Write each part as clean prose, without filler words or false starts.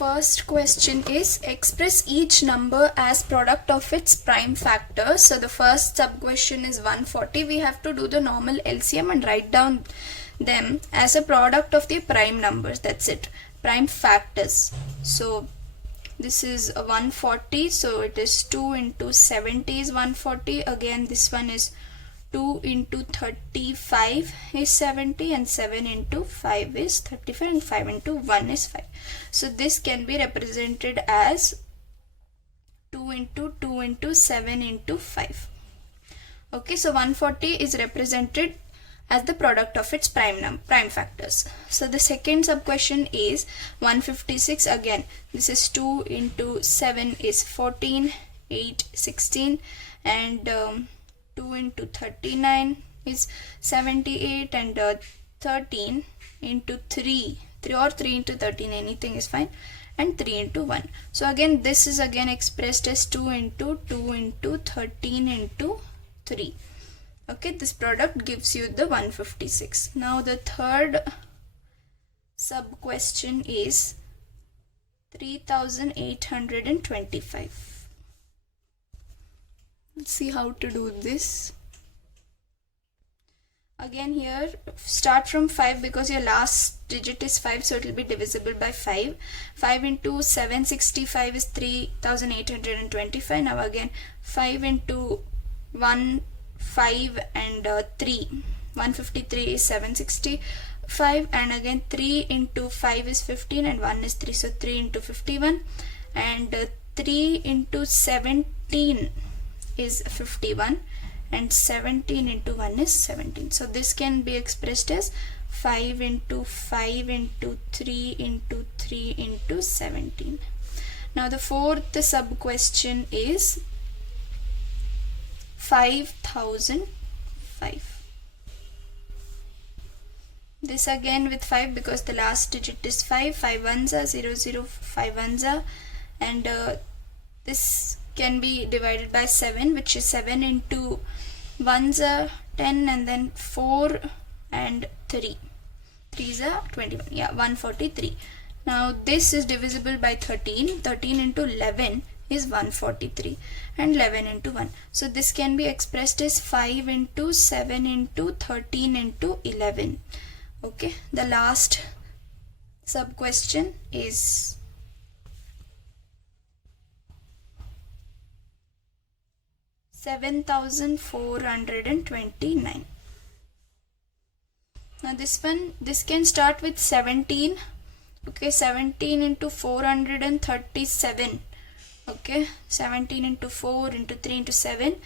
first question is express each number as product of its prime factors. So the first sub question is 140. We have to do the normal LCM and write down them as a product of the prime numbers. That's it, prime factors. So this is a 140, so it is 2 into 70 is 140. Again this one is 2 into 35 is 70, and 7 into 5 is 35, and 5 into 1 is 5. So this can be represented as 2 into 2 into 7 into 5. Okay, so 140 is represented as the product of its prime factors. So the second sub question is 156. Again this is 2 into 7 is 14, 8 16, and 2 into 39 is 78, and 13 into 3 or 3 into 13, anything is fine, and 3 into 1. So again this is again expressed as 2 into 2 into 13 into 3. Okay, this product gives you the 156. Now the third sub question is 3825. Let's see how to do this. Again here start from 5 because your last digit is 5, so it will be divisible by 5. 5 into 765 is 3825. Now again 5 into 1, 5 and 3, 153 is 765, and again 3 into 5 is 15, and 1 is 3, so 3 into 51, and 3 into 17 is 51, and 17 into 1 is 17. So this can be expressed as 5 into 5 into 3 into 3 into 17. Now the fourth sub question is 5005. This again with 5 because the last digit is 5. 5 ones are 0, 0, 5 ones are, and this can be divided by 7, which is 7 into 1s are 10, and then 4 and 3. 3s are 21. Yeah, 143. Now this is divisible by 13. 13 into 11 is 143, and 11 into 1. So this can be expressed as 5 into 7 into 13 into 11. Okay, the last sub question is 7429. Now this can start with 17. Okay, 17 into 437. Okay, 17 into 4 into 3 into 7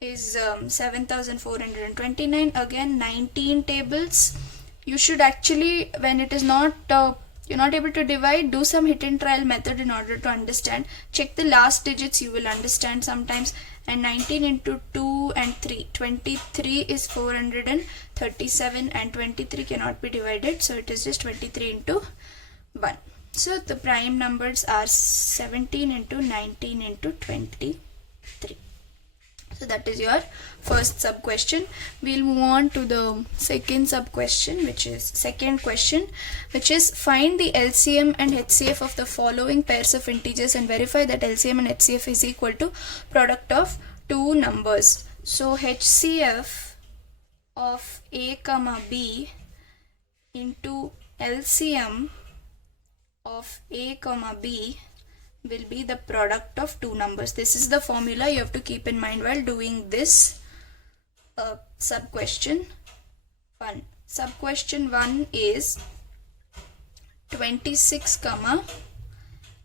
is 7429. Again 19 tables. You should actually, when it is not you're not able to divide, do some hit and trial method in order to understand. Check the last digits, you will understand sometimes. And 19 into 2 and 3, 23 is 437, and 23 cannot be divided, so it is just 23 into 1. So the prime numbers are 17 into 19 into 23. So that is your first sub question. We'll move on to the second sub question, which is find the LCM and HCF of the following pairs of integers and verify that LCM and HCF is equal to product of two numbers. So HCF of A comma B into LCM of A comma B will be the product of two numbers. This is the formula you have to keep in mind while doing this sub question 1. Sub question 1 is 26 comma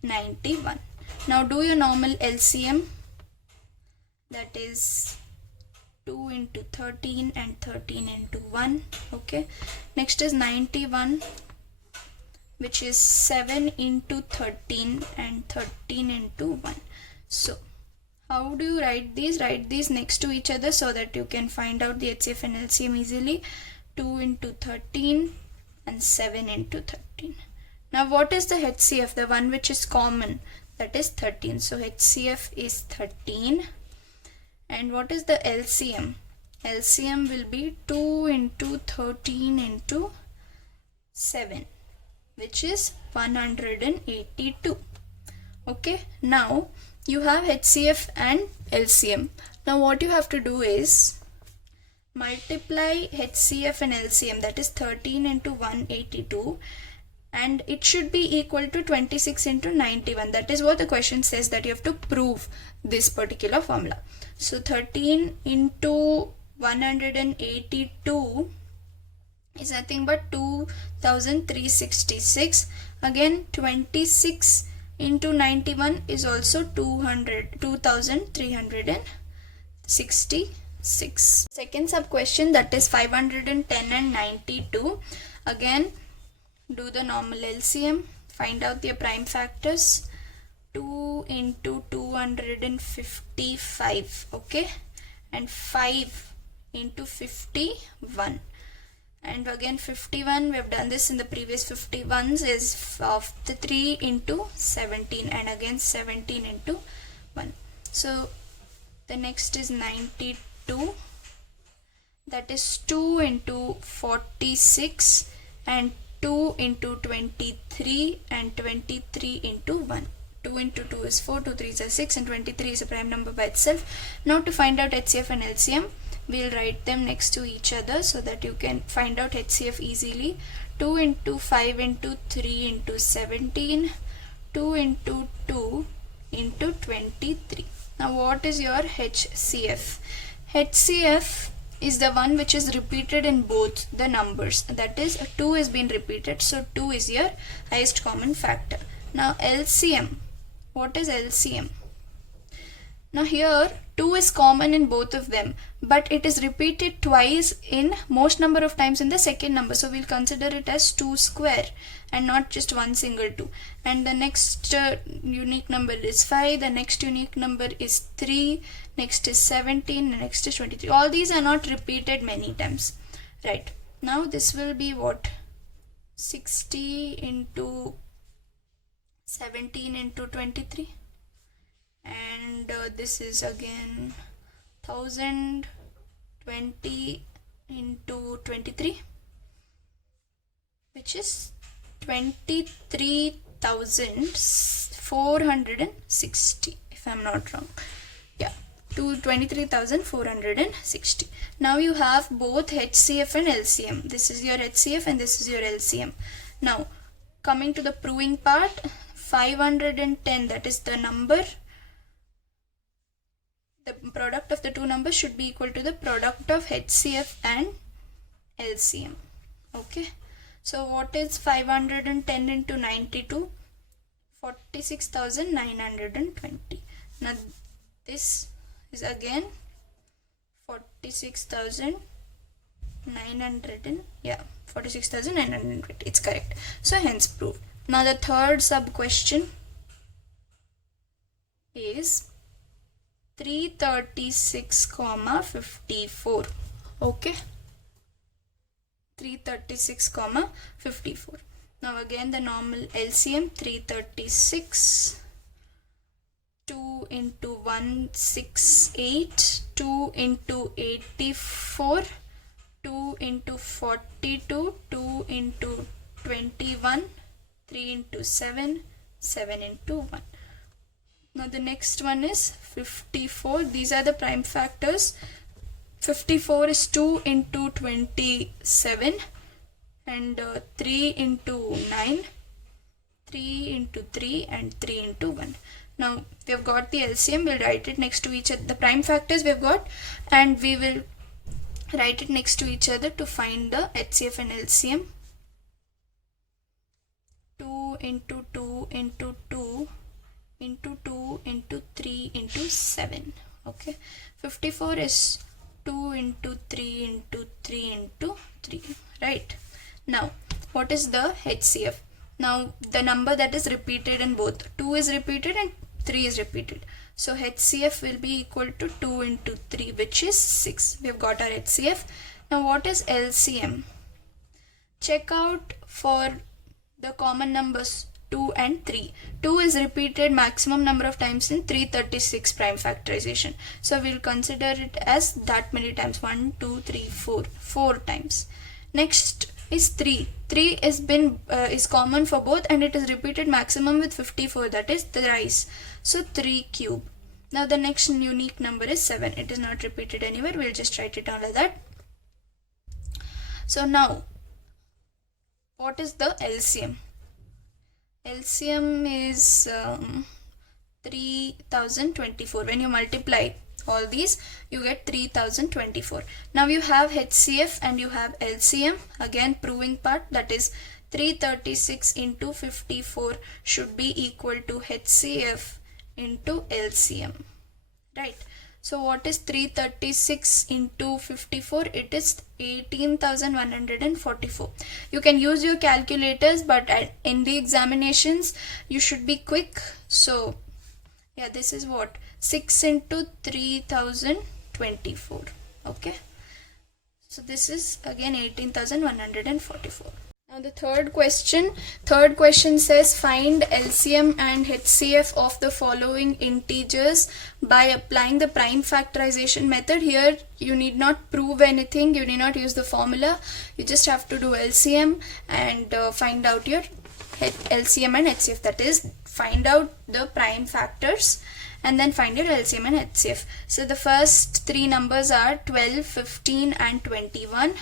91. Now do your normal LCM, that is 2 into 13 and 13 into 1. Okay, next is 91, which is 7 into 13 and 13 into 1. So how do you write these? Write these next to each other so that you can find out the HCF and LCM easily. 2 into 13 and 7 into 13. Now what is the HCF? The one which is common, that is 13. So HCF is 13. And what is the LCM? LCM will be 2 into 13 into 7. which is 182. Okay, now you have HCF and LCM. Now what you have to do is multiply HCF and LCM, that is 13 into 182, and it should be equal to 26 into 91. That is what the question says, that you have to prove this particular formula. So 13 into 182 is nothing but 2366. Again 26 into 91 is also 2366. Second sub question, that is 510 and 92. Again do the normal LCM, find out their prime factors. 2 into 255, okay, and 5 into 51, and again 51, we have done this in the previous 51s, is of the 3 into 17, and again 17 into 1. So the next is 92, that is 2 into 46 and 2 into 23 and 23 into 1. 2 into 2 is 4, 2 3 is 6, and 23 is a prime number by itself. Now to find out HCF and LCM, we'll write them next to each other so that you can find out HCF easily. 2 into 5 into 3 into 17, 2 into 2 into 23. Now what is your HCF? HCF is the one which is repeated in both the numbers, that is 2 is being repeated, so 2 is your highest common factor. Now LCM, what is LCM? Now here 2 is common in both of them, but it is repeated twice in most number of times in the second number, so we'll consider it as 2 square and not just one single 2. And the next unique number is 5, the next unique number is 3, next is 17, the next is 23. All these are not repeated many times, right? Now this will be what? 60 into 17 into 23, and this is again 1020 into 23, which is 23,460, if I'm not wrong. Yeah, to 23,460. Now you have both HCF and LCM. This is your HCF and this is your LCM. Now coming to the proving part, 510, that is the number, the product of the two numbers should be equal to the product of HCF and LCM. Okay, so what is 510 into 92? 46,920. Now this is again 46,920. It's correct, so hence proved. Now the third sub question is 336, 54. Okay, 336, 54. Now again the normal LCM, 336, 2 into 168, 2 into 84, 2 into 42, 2 into 21, 3 into 7, 7 into 1. Now the next one is 54. These are the prime factors. 54 is 2 into 27 and 3 into 9, 3 into 3 and 3 into 1. Now we have got the LCM, we'll write it next to each other. The prime factors we have got, and we will write it next to each other to find the HCF and LCM. 2 into 2 into 2 into 2 into 3 into 7. Okay, 54 is 2 into 3 into 3 into 3, right? Now what is the HCF? Now the number that is repeated in both, 2 is repeated and 3 is repeated, so HCF will be equal to 2 into 3, which is 6. We have got our HCF. Now what is LCM? Check out for the common numbers 2 and 3. 2 is repeated maximum number of times in 336 prime factorization, so we'll consider it as that many times, 1 2 3 4 times. Next is 3. 3 is common for both, and it is repeated maximum with 54, that is thrice. So 3 cube. Now the next unique number is 7. It is not repeated anywhere. We'll just write it down like that. So now, what is the LCM? LCM is 3024. When you multiply all these, you get 3024. Now you have HCF and you have LCM. Again, proving part, that is 336 into 54 should be equal to HCF into LCM, right? So what is 336 into 54? It is 18,144. You can use your calculators, but in the examinations you should be quick. So yeah, this is what 6 into 3024. Okay, so this is again 18,144. Now the third question says find LCM and HCF of the following integers by applying the prime factorization method. Here you need not prove anything, you need not use the formula, you just have to do LCM and find out your LCM and HCF, that is find out the prime factors and then find your LCM and HCF. So the first three numbers are 12, 15 and 21.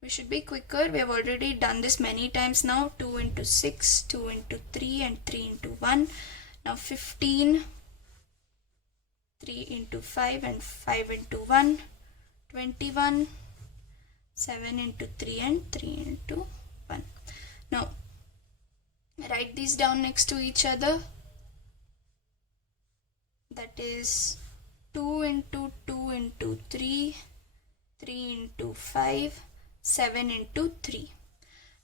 We should be quicker. We have already done this many times now. 2 into 6, 2 into 3 and 3 into 1. Now 15, 3 into 5 and 5 into 1. 21, 7 into 3 and 3 into 1. Now write these down next to each other. That is 2 into 2 into 3, 3 into 5, 7 into 3.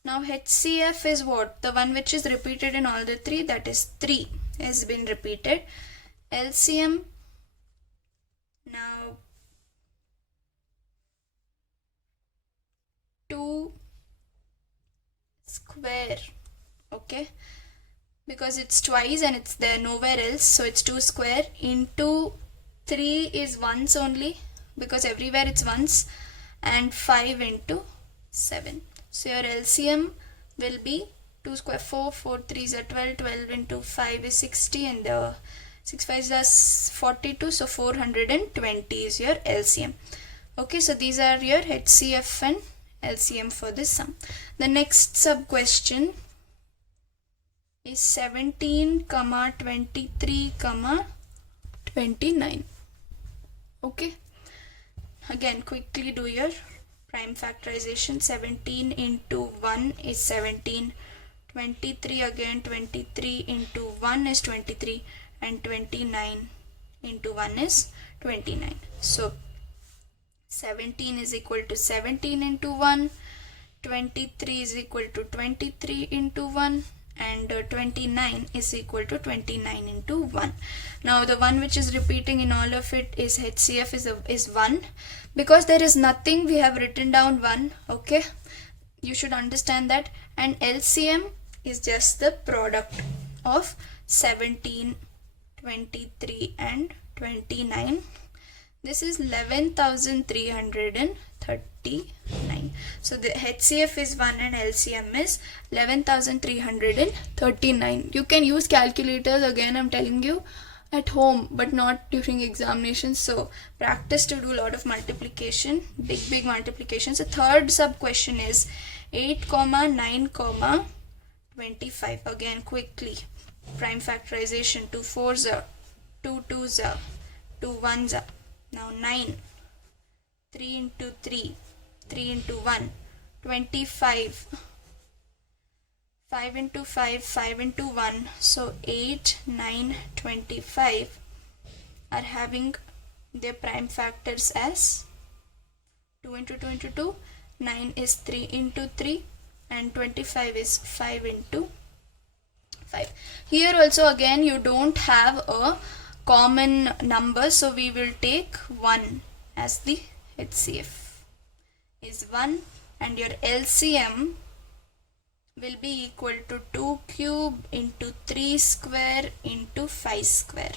Now HCF is what? The one which is repeated in all the three, that is 3 has been repeated. LCM, now 2 square, okay, because it's twice and it's there nowhere else, so it's 2 square into 3 is once only because everywhere it's once, and 5 into 7. So your LCM will be 2 square 4, 4 3s are 12, 12 into 5 is 60 and 6 5s are 42, so 420 is your LCM. Okay, so these are your HCF and LCM for this sum. The next sub question is 17, 23, 29. Okay, again quickly do your prime factorization. 17 into 1 is 17, 23 again 23 into 1 is 23, and 29 into 1 is 29. So 17 is equal to 17 into 1, 23 is equal to 23 into 1, and 29 is equal to 29 into 1. Now the one which is repeating in all of it is HCF is 1. Because there is nothing, we have written down 1. Okay, you should understand that. And LCM is just the product of 17, 23 and 29. This is 11,339. So the HCF is 1 and LCM is 11,339. You can use calculators, again I'm telling you, at home but not during examinations. So practice to do a lot of multiplication, big multiplications. The third sub question is 8, 9, 25. Again quickly, prime factorization. 2 4s are 2 2s are 2 1s are. Now 9, 3 into 3, 3 into 1, 25, 5 into 5, 5 into 1, so 8, 9, 25 are having their prime factors as 2 into 2 into 2, 9 is 3 into 3, and 25 is 5 into 5. Here also again you don't have a common number, so we will take 1 as the HCF is 1, and your LCM will be equal to 2 cube into 3 square into 5 square.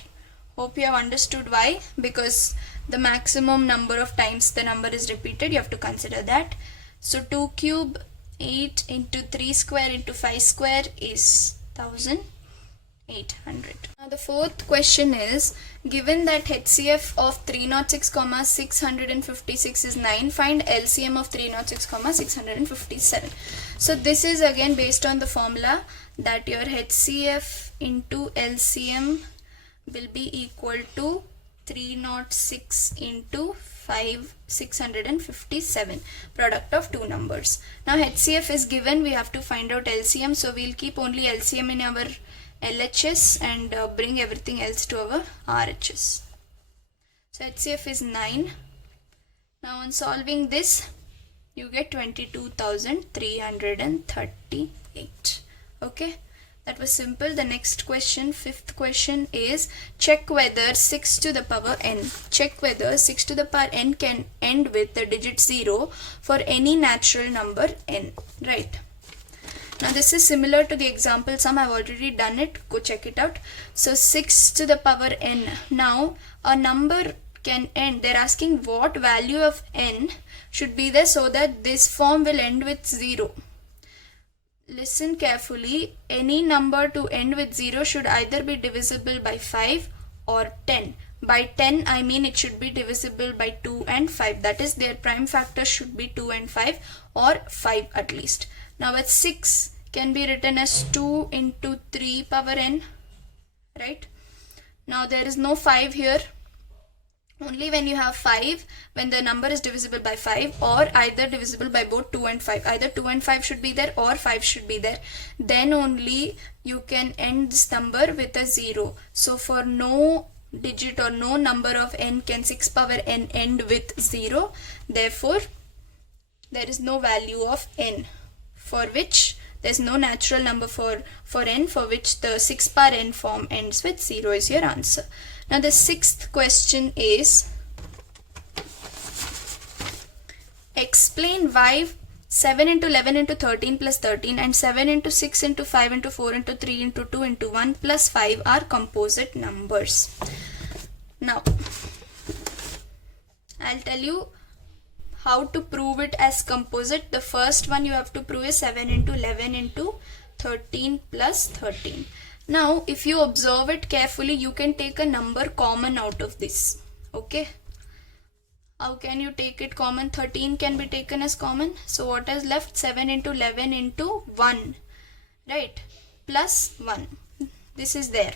Hope you have understood why, because the maximum number of times the number is repeated, you have to consider that. So 2 cube 8 into 3 square into 5 square is 1800. Now the fourth question is, given that HCF of 306, 656 is 9, find LCM of 306, 657. So this is again based on the formula that your HCF into LCM will be equal to 306 into 657, product of two numbers. Now HCF is given, we have to find out LCM, so we'll keep only LCM in our LHS and bring everything else to our RHS. So HCF is 9. Now on solving this, you get 22,338. Okay, that was simple. The next question, fifth question is, check whether 6 to the power n. Check whether 6 to the power n can end with the digit 0 for any natural number n. Right. Now this is similar to the example sum. I've already done it. Go check it out. So 6 to the power n. Now a number can end. They're asking what value of n should be there so that this form will end with 0. Listen carefully. Any number to end with 0 should either be divisible by 5 or 10. By 10 I mean it should be divisible by 2 and 5. That is, their prime factors should be 2 and 5 or 5 at least. Now at 6 can be written as 2 into 3 power n, right? Now there is no 5 here. Only when you have 5, when the number is divisible by 5 or either divisible by both 2 and 5. Either 2 and 5 should be there or 5 should be there. Then only you can end this number with a 0. So for no digit or no number of n can 6 power n end with 0. Therefore, there is no value of n for which there is no natural number for n for which the 6 power n form ends with 0 is your answer. Now the sixth question is, explain why 7 into 11 into 13 plus 13 and 7 into 6 into 5 into 4 into 3 into 2 into 1 plus 5 are composite numbers. Now I'll tell you how to prove it as composite. The first one you have to prove is 7 into 11 into 13 plus 13. Now if you observe it carefully, you can take a number common out of this. Okay, how can you take it common? 13 can be taken as common. So what is left? 7 into 11 into 1, right, plus 1. This is there.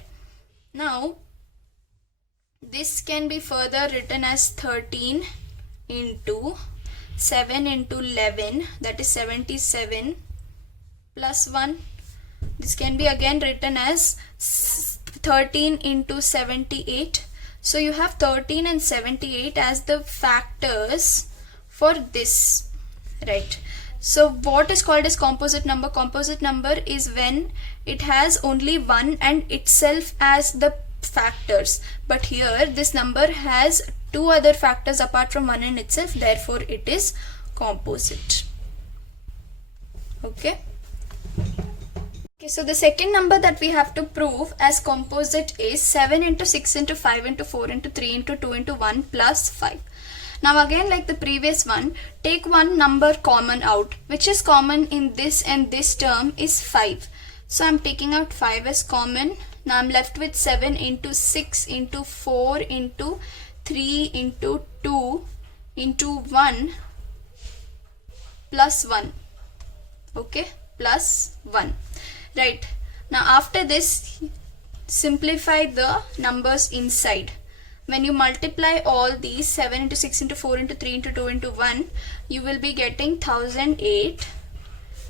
Now this can be further written as 13 into 7 into 11, that is 77 plus 1. This can be again written as 13 into 78. So you have 13 and 78 as the factors for this, right? So what is called as composite number? Composite number is when it has only 1 and itself as the factors. But here this number has 2 other factors apart from 1 and itself. Therefore it is composite. Okay. Okay, so the second number that we have to prove as composite is 7 into 6 into 5 into 4 into 3 into 2 into 1 plus 5. Now again, like the previous one, take one number common out. Which is common in this and this term is 5. So I'm taking out 5 as common. Now I'm left with 7 into 6 into 4 into 3 into 2 into 1 plus 1. Okay, plus 1. Right. Now after this, simplify the numbers inside. When you multiply all these 7 into 6 into 4 into 3 into 2 into 1, you will be getting 1008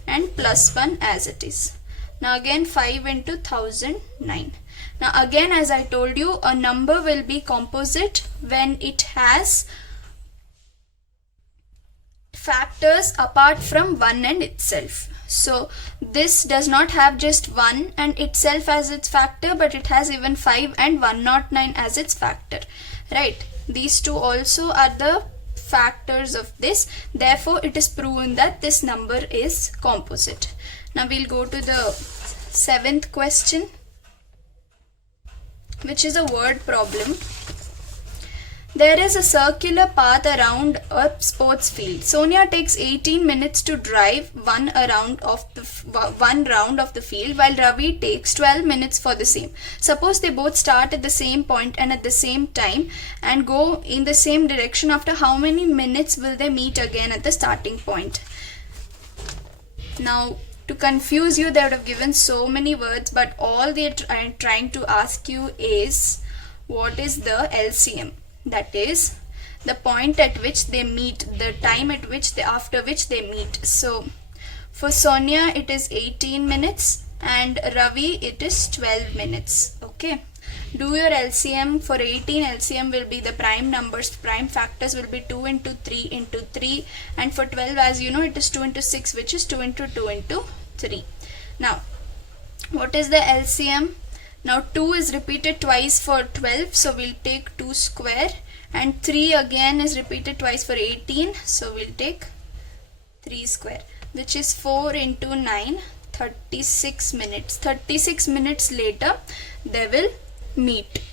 and plus 1 as it is. Now again 5 into 1009. Now again, as I told you, a number will be composite when it has factors apart from 1 and itself. So this does not have just 1 and itself as its factor, but it has even 5 and 109 as its factor, right? These two also are the factors of this. Therefore it is proven that this number is composite. Now we'll go to the seventh question, which is a word problem. There is a circular path around a sports field. Sonia takes 18 minutes to drive one round of the field, while Ravi takes 12 minutes for the same. Suppose they both start at the same point and at the same time and go in the same direction. After how many minutes will they meet again at the starting point? Now, to confuse you, they would have given so many words, but all they are trying to ask you is what is the LCM? That is the point at which they meet, the time at which after which they meet. So for Sonia it is 18 minutes and Ravi it is 12 minutes. Okay, do your LCM. For 18, LCM will be the prime numbers, prime factors will be 2 into 3 into 3, and for 12, as you know, it is 2 into 6, which is 2 into 2 into 3. Now what is the LCM? Now 2 is repeated twice for 12, so we'll take 2 square, and 3 again is repeated twice for 18, so we'll take 3 square, which is 4 into 9, 36 minutes. 36 minutes later they will meet.